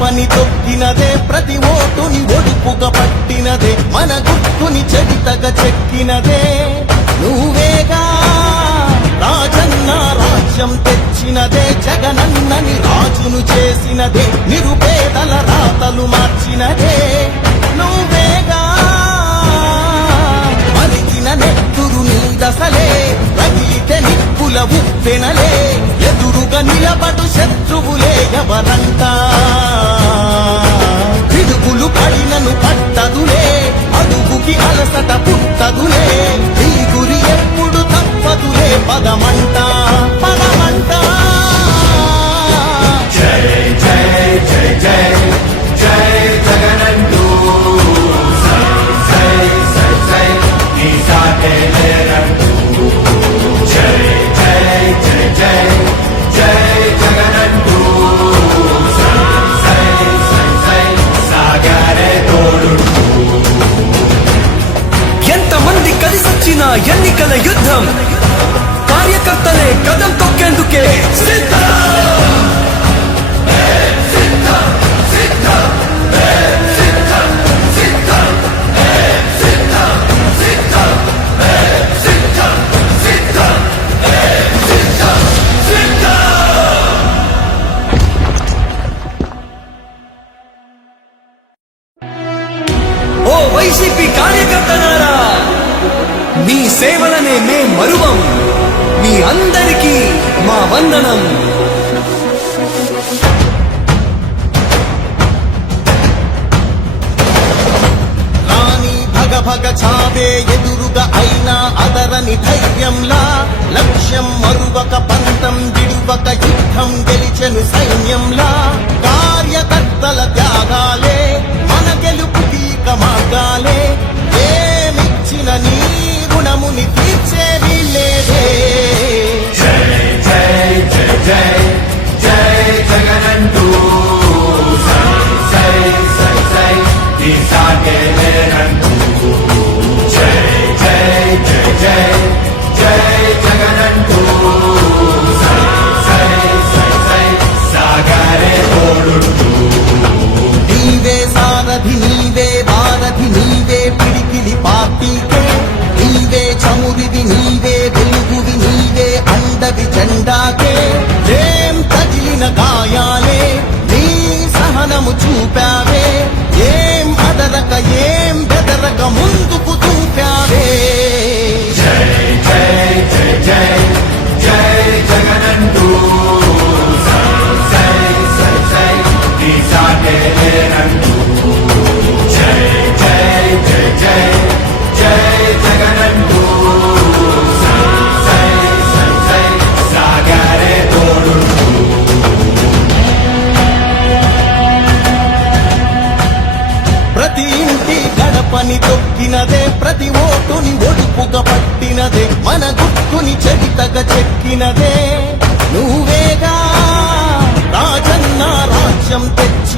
పని తొక్కినదే ప్రతి ఓటుని ఒడుపుగా పట్టినదే మన గుర్తుని చెడితగా చెక్కినదే. నువ్వేగా రాజన్న రాజ్యం తెచ్చినదే జగనన్నని రాజును చేసినదే నిరుపేదల రాతలు మార్చినదే. నువ్వేగా మరిచిన నెత్తురు నీ దశలే రగిలితే నిప్పుల ఉప్పెనలే ఎదురుగా నిలబడు శత్రువులే ఎవరంతా పట్టదులే అడుగుకి అలసట పుట్టదులే. ఈ గురి ఎప్పుడు తప్పదులే పదమంటా మరువం. మీ అందరికీ మా వందనం. రాణి భగ భగ చావే ఎదురుగా అయినా అదరని ధైర్యంలా లక్ష్యం మరువక పంతం విడువక యుద్ధం గెలిచెను సైన్యంలా గడపని తొక్కినదే ప్రతి ఓటుని ఒడుపుగా పట్టినదే మన గుర్తుని చరితగా చెక్కినదే.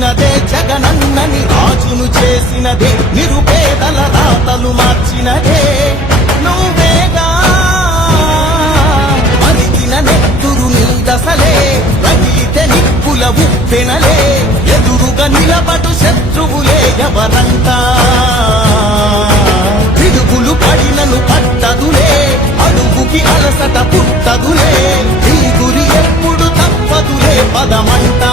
మార్చినదే జగనన్నని రాజును చేసినదే నిరుపేదల రాతలు మార్చినదే. నువ్వేగా మరిగిన నెత్తురు నిల్దసలే రగిలితే నిప్పుల ఉప్పెనలే. ఎదురుగా నిలబడు శత్రువులే ఎవరంతా పిడుగులు పడినను పట్టదులే అడుగుకి అలసట పుట్టదులే. ఈ గురి ఎప్పుడు తప్పదులే పదమంటా?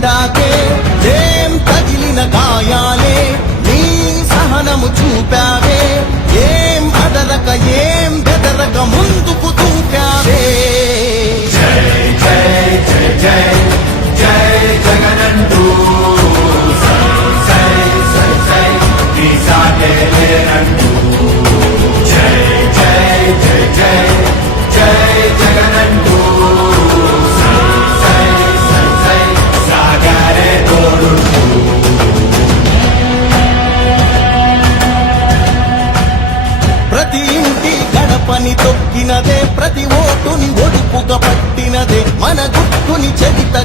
கொண்டாத